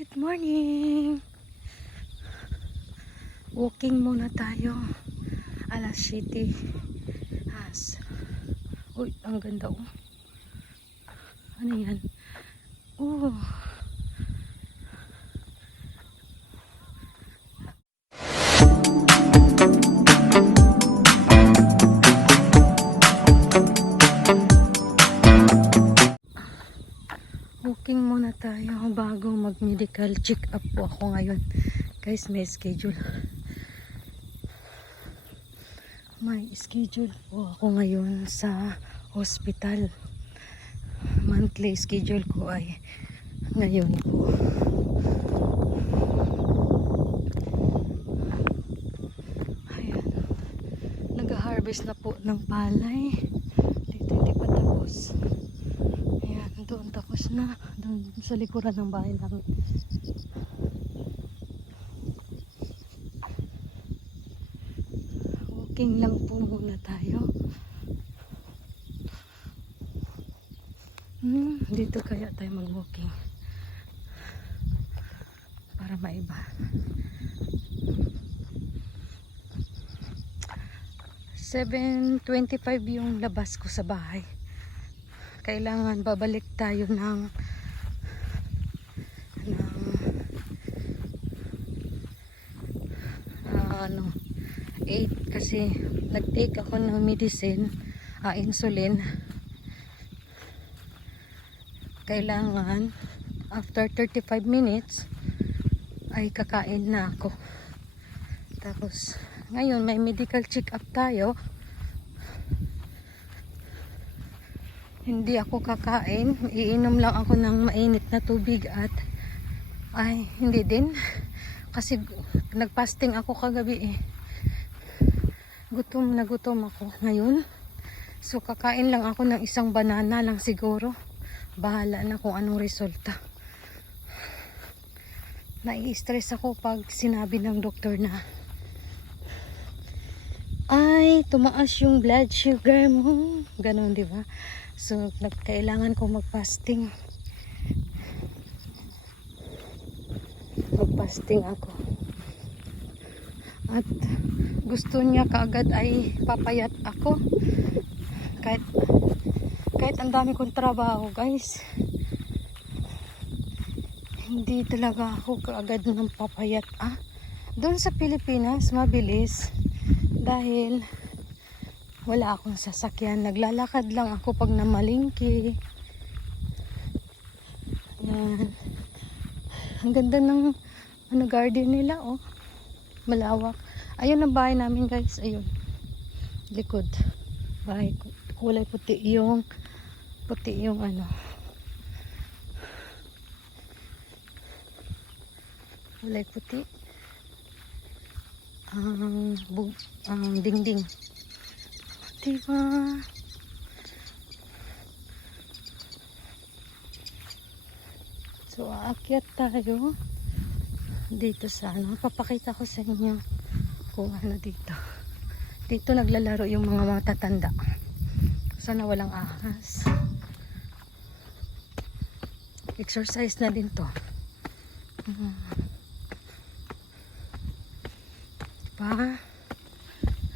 Good morning! Walking muna tayo. Alas 7. Uy, ang ganda oh. Ano yan? Oh. Walking muna tayo bago mag-medical check-up po ako ngayon. Guys, may schedule. May schedule po ako ngayon sa hospital. Monthly schedule ko ay ngayon po. Ayan. Nag-harvest na po ng palay. Dito hindi pa tapos. Ayan, doon tapos na. Doon sa likuran ng bahay namin. Walking lang po muna tayo. Dito kaya tayo mag-walking. Para maiba. 7:25 yung labas ko sa bahay. Kailangan babalik tayo ng 8 kasi nag-take ako ng medicine, insulin. Kailangan after 35 minutes ay kakain na ako. Tapos ngayon may medical check-up tayo. Hindi ako kakain, iinom lang ako ng mainit na tubig at hindi din kasi nagpasting ako kagabi gutom na gutom ako ngayon, so kakain lang ako ng isang banana lang siguro. Bahala na kung anong resulta. Nai-stress ako pag sinabi ng doktor na tumaas yung blood sugar mo, ganun, di ba? So kailangan ko magpasting ako at gusto niya kaagad ay papayat ako kahit ang dami kong trabaho, guys. Hindi talaga ako kaagad ng papayat. Doon sa Pilipinas mabilis dahil wala akong sasakyan, naglalakad lang ako pag namalingki. Yan. Ang ganda ng garden nila, oh. Malawak. Ayun ang bahay namin, guys. Ayun. Likod. Bahay. Kulay puti yung kulay puti. Ang dingding. Diba? So, aakyat tayo dito sa papakita ko sa inyo kung ano dito. Dito naglalaro yung mga matatanda. Sana walang ahas. Exercise na din to. Diba?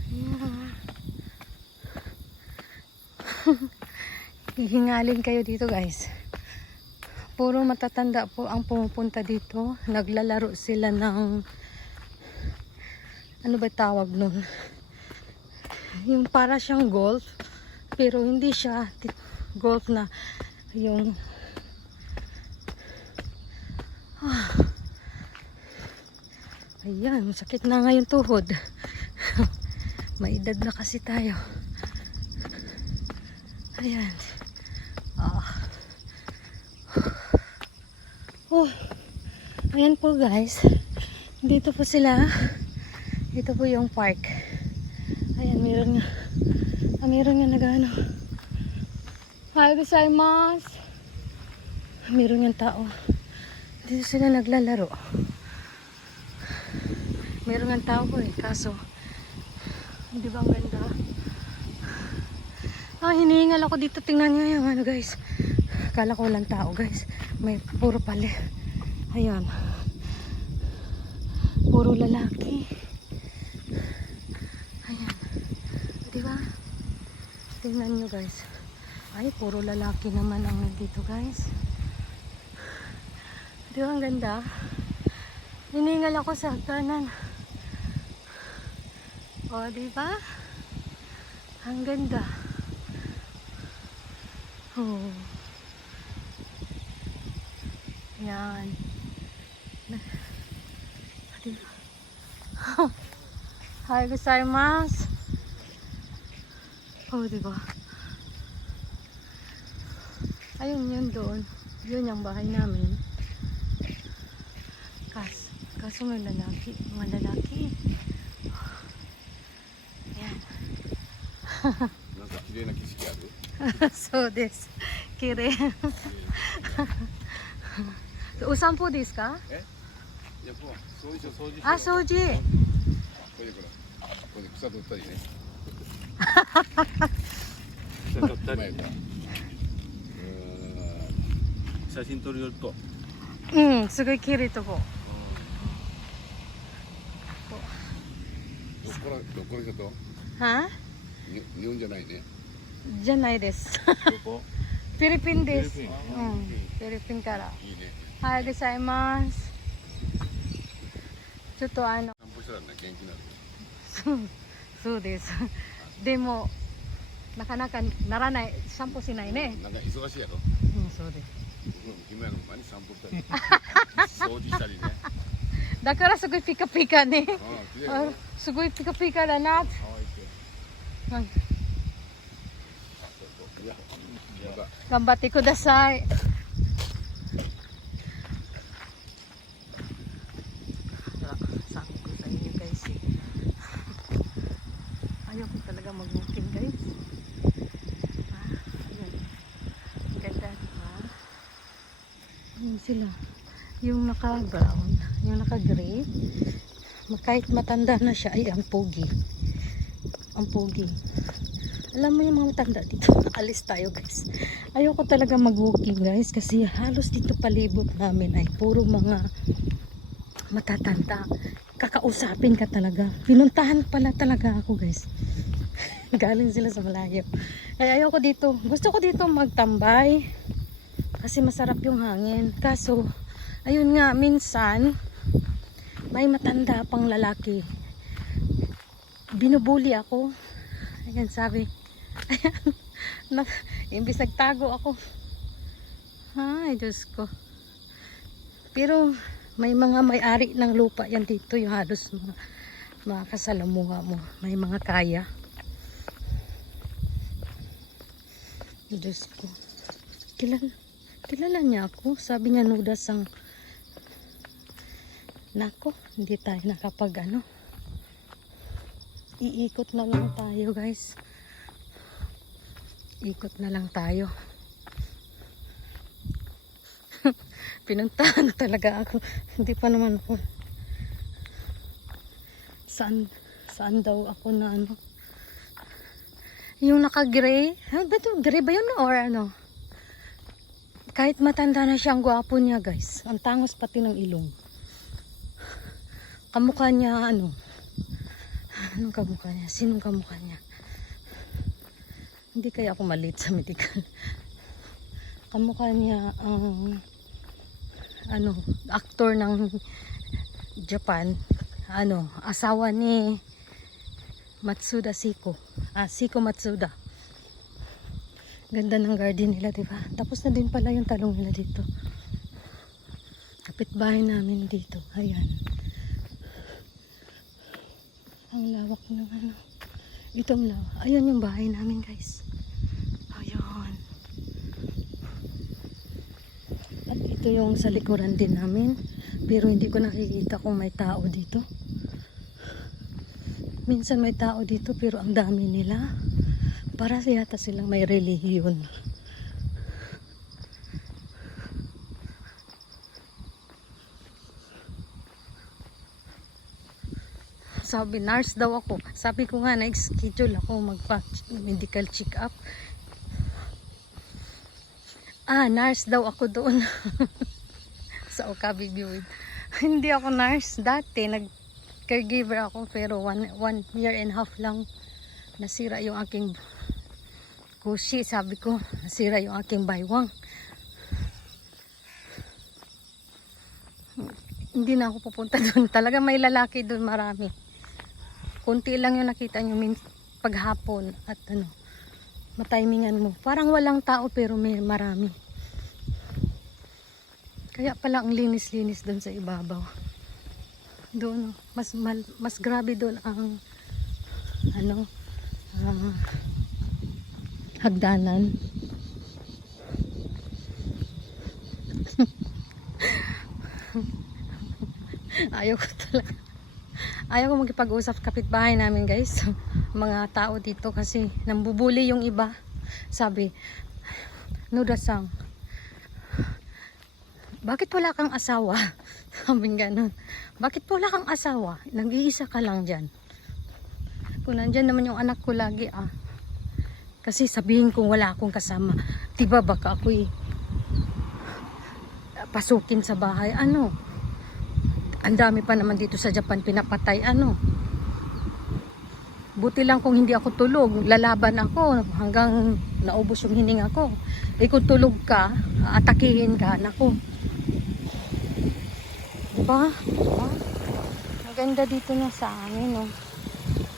Yeah. Hihingalin kayo dito, guys. Puro matatanda po ang pumupunta dito. Naglalaro sila ng ano ba tawag nun? Yung para siyang golf, pero hindi siya golf na yung ayan, sakit na ngayon tuhod. May edad na kasi tayo. Ayan. Ayan po, guys. Dito po sila. Dito po yung park. Ayan, meron nga nagano. Hi, gozaimasu. Meron nga tao. Dito sila naglalaro. Meron nga tao po kaso hindi ba ang ganda? Hinihingal ako dito. Tingnan nyo yung guys. Akala ko walang tao, guys. May puro pali. Ayan. Puro lalaki. Ayan. Diba? Tingnan nyo guys. Ay, puro lalaki naman ang nandito guys. Diba ang ganda? Hiningal ako sa hagdanan. O, diba? Ang ganda. Oh. Yan. Diba? Hi, gozaimasu. Oh, diba? Ayun yun doon. Yun yung bahay namin. Kaso mga lalaki. Ayan. なんか綺麗な景色ある。そうです。綺麗。お散歩ですか？いや、こう掃除しよう、掃除しよう。あ、掃除。これこれ草取ったりね。写撮ったり前から。写真撮るよりとうん、すごい綺麗とこ。どこらかと。は？日本じゃないね。じゃないです。どこフィリピンです。フィリピンうん、フィリピンから。いいね。はい、ございます。ちょっと散歩したらね、元気になる。そうです。でも、なかなかならない、散歩しないね。なんか忙しいやろ。うん、そうです。僕も暇やの間に散歩したり、掃除したりね。だからすごいピカピカね。ああ、綺麗やろ。すごいピカピカだな。可愛いけ。うんいや、また。頑張ってください。Sabi ko sa inyo guys eh. Ayoko talaga mag-walking guys. Ayan. Ang ganda diba? Ayan sila. Yung naka-brown, yung naka-gray. Kahit matanda na siya, ay ang pogi. Ang pogi. Alam mo yung mga matanda dito, alis tayo guys. Ayoko talaga mag-walking guys kasi halos dito palibot namin ay puro mga matatanda. Kakausapin ka talaga. Pinuntahan pala talaga ako guys. Galing sila sa malayo. Ay ayoko dito. Gusto ko dito magtambay kasi masarap yung hangin. Kaso, ayun nga, minsan may matanda pang lalaki. Binubuli ako. Ayan sabi. Ayan. Imbis nagtago ako. Ay, Diyos ko. Pero may mga may-ari ng lupa yan dito. Yung halos mga kasalamuha mo. May mga kaya. Diyos ko. Kilala niya ako. Sabi niya nudas ang nako. Hindi tayo nakapag ano. Iikot na lang tayo guys. Ikot na lang tayo. Pinuntahan talaga ako. Hindi pa naman ako. Saan daw ako na ano? Yung naka-gray. Gray ba yun or ano? Kahit matanda na siya, ang gwapo niya guys. Ang tangos pati ng ilong. Kamukha niya ano? Anong kamukha niya? Sinong kamukha niya? Hindi kaya ako maliit sa medical. Kamukha niya ano, actor ng Japan. Ano, asawa ni Matsuda Siko. Siko Matsuda. Ganda ng garden nila, diba? Tapos na din pala yung talong nila dito. Kapitbahay namin dito. Ayan. Ang lawak ng ano. Itong lawak. Ayan yung bahay namin guys. Ayun. At ito yung sa likuran din namin. Pero hindi ko nakikita kung may tao dito. Minsan may tao dito pero ang dami nila. Para yata silang may relihiyon. Sabi, nurse daw ako. Sabi ko nga, nag-schedule ako magpa-medical check-up. Nurse daw ako doon. sa Okabi Viewed. Hindi ako nurse. Dati, nag-caregiver ako pero one year and a half lang. Nasira yung aking kushi, sabi ko. Nasira yung aking baywang. Hindi na ako pupunta doon. Talaga may lalaki doon, marami. Kunti lang yung nakita nyo paghapon at ano, matimingan mo. Parang walang tao pero may marami. Kaya pala ang linis-linis doon sa ibabaw. Doon, mas grabe doon ang ano, hagdanan. Ayaw ko talaga. Ayaw ko magkipag-usap kapitbahay namin, guys. Mga tao dito kasi nambubuli yung iba. Sabi, Nuda-sang, bakit wala kang asawa? Sabi ganun. Bakit wala kang asawa? Nag-iisa ka lang dyan. Kung nandyan naman yung anak ko lagi Kasi sabihin kong wala akong kasama. Diba baka ako'y pasukin sa bahay. Ano? Ang dami pa naman dito sa Japan pinapatay. Ano? Buti lang kung hindi ako tulog. Lalaban ako hanggang naubos yung hininga ko. Kung tulog ka, atakihin ka. Naku. Diba? Maganda dito na sa amin, no?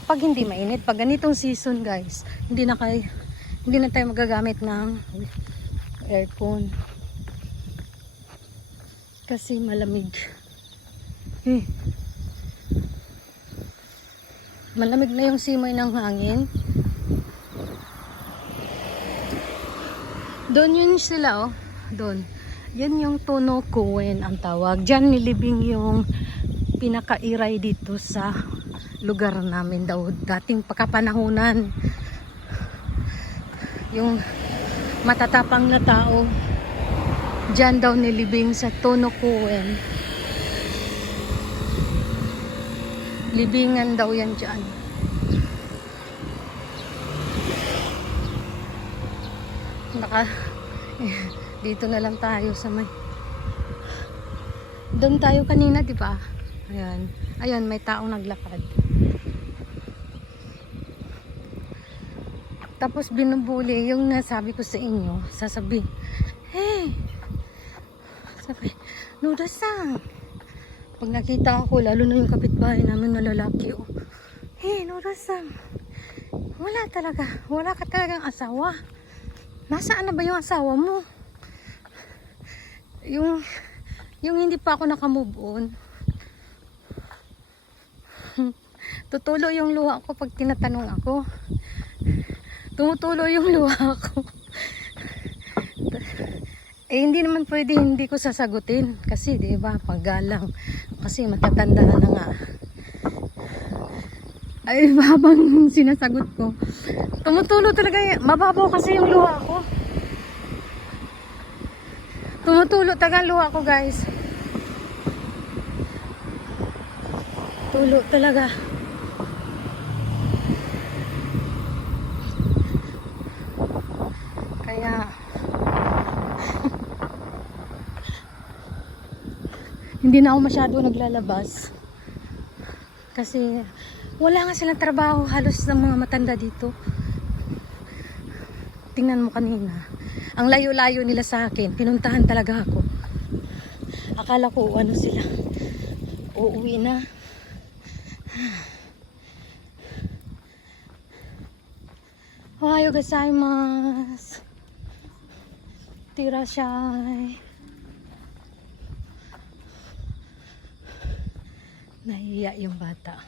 Pag hindi mainit, pag ganitong season, guys, hindi na tayo magagamit ng aircon. Kasi malamig. Malamig na yung simoy ng hangin. Doon yun sila, oh. Doon. Yan yung Tono Koen ang tawag. Diyan nilibing yung pinakairay dito sa lugar namin daw. Dating pagkapanahunan. Yung matatapang na tao. Diyan daw nilibing sa Tono Koen. Libingan daw yan dyan. Dito na lang tayo sa may doon tayo kanina, di ba? Ayan. Ayan, may taong naglakad. Tapos binubuli yung nasabi ko sa inyo. Sasabi, hey! Sabi, Nuda-san! Pag nakita ako, lalo na yung kapitbahay namin na lalaki, oh. Hey, Nuda-san! Wala talaga. Wala ka talagang asawa. Nasaan na ba yung asawa mo? Yung hindi pa ako nakamove on. Tutulo yung luha ko pag tinatanong ako. Tumutulo yung luha ko. Hindi naman pwede hindi ko sasagutin. Kasi, di ba, paggalang. Kasi matatanda na nga. Ay, habang sinasagot ko. Tumutulo talaga. Mababaw kasi yung luha ko. Tumutulo talaga ang luha ko, guys. Tulo talaga. Kaya hindi na ako masyado naglalabas. Kasi wala nga silang trabaho halos ng mga matanda dito. Tingnan mo kanina. Ang layo-layo nila sa akin. Pinuntahan talaga ako. Akala ko ano sila. Uuwi na. Ohayo gozaimasu. Tirashai. Nahiya yung bata.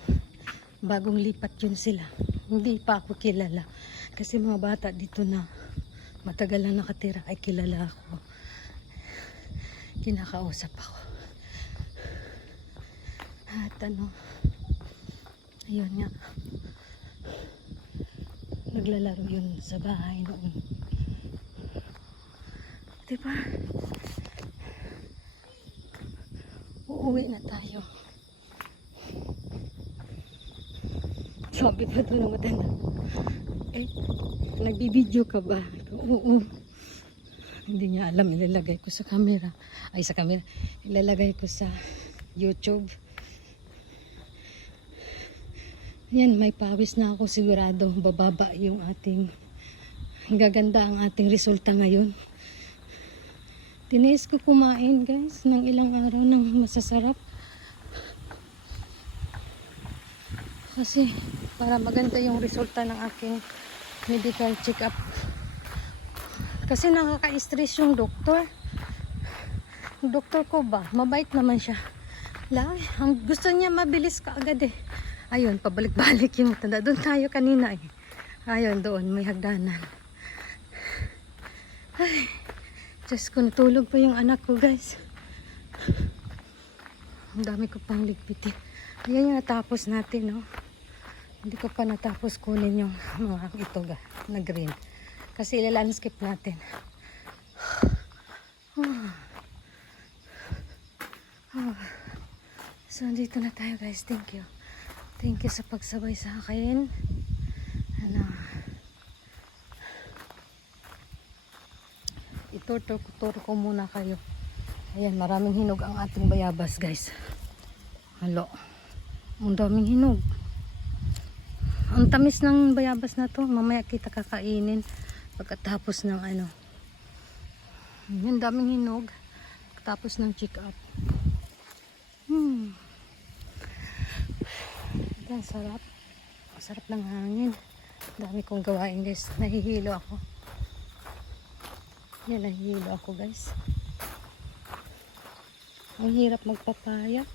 Bagong lipat yun sila. Hindi pa ako kilala. Kasi mga bata dito na matagal na nakatira ay kilala ako. Kinakausap ako. At ano, ayun nga. Naglalaro yun sa bahay noon. Diba? Uuwi na tayo. Sabi pa ito ng matanda. Nagbibideo ka ba? Oo. Hindi niya alam, ilalagay ko sa camera. Ay, sa camera. Ilalagay ko sa YouTube. Yan, may pawis na ako, sigurado. Bababa yung ating, gaganda ang ating resulta ngayon. Tiniis ko kumain, guys, ng ilang araw ng masasarap. Kasi, para maganda yung resulta ng aking medical check-up. Kasi nakaka-stress yung doktor. Yung doktor ko ba, mabait naman siya. Ang gusto niya mabilis ka agad eh. Ayun, pabalik-balik yung tanda. Doon tayo kanina eh. Ayun, doon, may hagdanan. Ay, Diyos ko, natulog pa yung anak ko, guys. Ang dami ko pang ligpitin. Ayan yung natapos natin, no? Hindi ko pa natapos kunin yung mga ito na green. Kasi ilalanskip natin. So, dito na tayo, guys. Thank you. Thank you sa pagsabay sa akin. Ano, ituturo ko muna kayo. Ayan, maraming hinog ang ating bayabas, guys. Halo. Ang daming hinog. Ang tamis ng bayabas na to. Mamaya kita kakainin pagkatapos ng ano. Ang daming hinog. Pagkatapos ng check-up. Yan, sarap. Sarap ng hangin. Dami kong gawain, guys. Nahihilo ako. Yan, nahihilo ako, guys. Ang hirap magpapayat.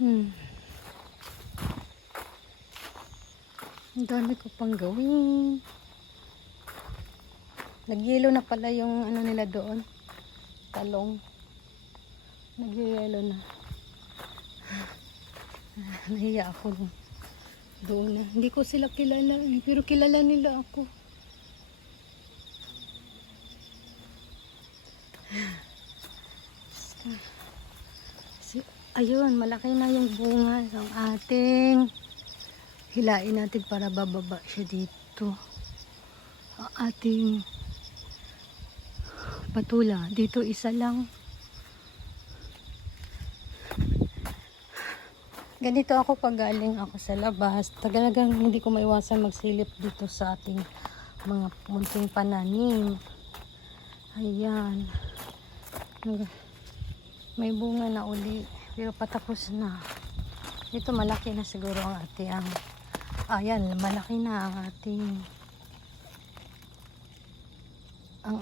Ang dami ko pang gawin. Nagyelo na pala yung ano nila doon. Talong. Nagyelo na. Nahiya ako doon na. Hindi ko sila kilala eh, pero kilala nila ako. Ayun, malaki na yung bunga ng ating hilain natin para bababa siya dito. Ang ating patula. Dito isa lang. Ganito ako pag galing ako sa labas. Talagang hindi ko maiwasan magsilip dito sa ating mga munting pananim. Ayan. May bunga na uli. Pero patapos na. Dito malaki na siguro ang ating ayan, malaki na ang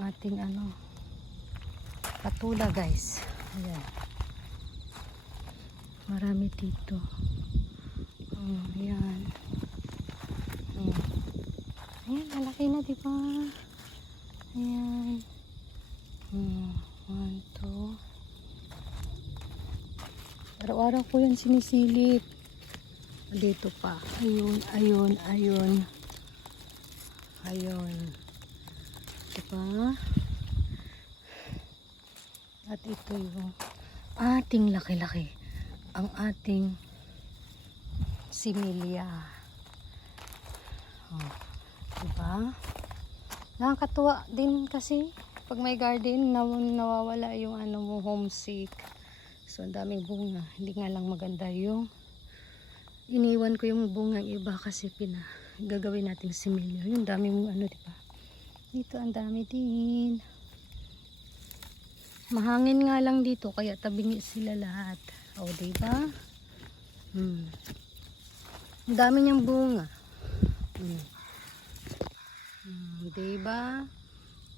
ating ano patula, guys. Ayan. Marami dito. Ayan. Ayan, malaki na, diba? Ayan. 1, 2. Araw-araw ko yan sinisilip. Dito pa. Ayun, ayun, ayun. Ayun. Diba? At ito yung ating laki-laki. Ang ating similya. Diba? Nakakatuwa din kasi pag may garden, nawawala yung ano mo, homesick. So, ang daming bunga. Hindi nga lang maganda yung iniwan ko yung bunga iba kasi gagawin nating similya. Yung daming ano, diba? Dito ang dami din. Mahangin nga lang dito, kaya tabingi sila lahat. O, diba? Ang dami niyang bunga. Diba?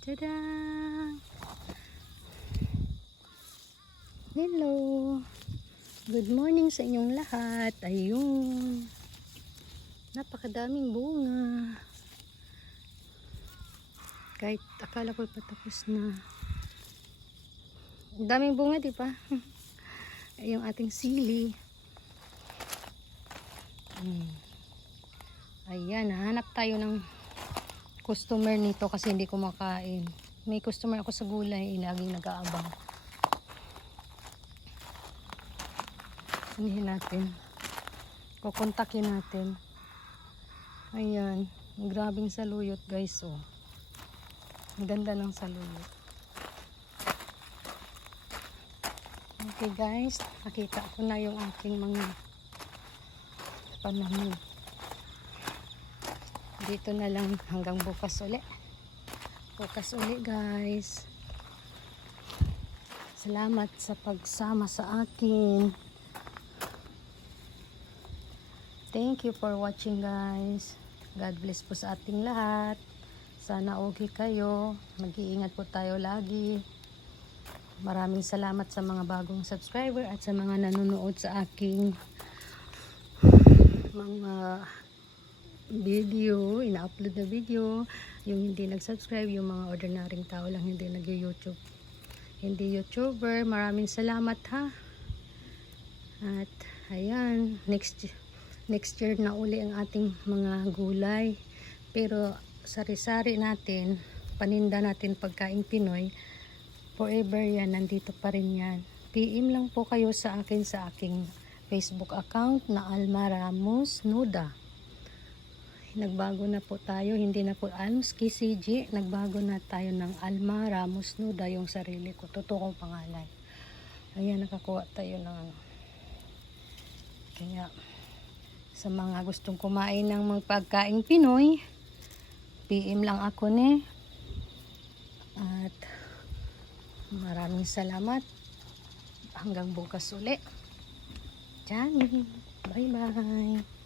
Tada! Hello! Good morning sa inyong lahat. Ayun. Napakadaming bunga. Kahit akala ko patapos na. Ang daming bunga, diba? Yung ating sili. Ayan, hanap tayo ng customer nito kasi hindi kumakain. May customer ako sa gulay, laging nag-aabang. Sanihin natin. Kukontakin natin. Ayan, grabing saluyot, guys. Oh. Ang ganda ng saluyot. Okay guys, nakita ko na yung aking mga panahon. Dito na lang hanggang bukas uli. Bukas uli guys. Salamat sa pagsama sa akin. Thank you for watching guys. God bless po sa ating lahat. Sana okay kayo. Mag-iingat po tayo lagi. Maraming salamat sa mga bagong subscriber at sa mga nanonood sa aking mga video, ina-upload na video. Yung hindi nag-subscribe, yung mga ordinaryong tao lang hindi nag-YouTube. Hindi YouTuber, maraming salamat ha. At ayan, next year na uli ang ating mga gulay. Pero sari-sari natin, paninda natin pagkain Pinoy, forever yan, nandito pa rin yan. PM lang po kayo sa akin sa aking Facebook account na Alma Ramos Nuda. Nagbago na po tayo, hindi na po Almski CG, nagbago na tayo ng Alma Ramos Nuda, yung sarili ko, totoo kong pangalan. Ayan, nakakuha tayo ng ano. Kaya sa mga gustong kumain ng mga pagkaing Pinoy, PM lang ako ni. At maraming salamat. Hanggang bukas uli. Diyan. Bye bye.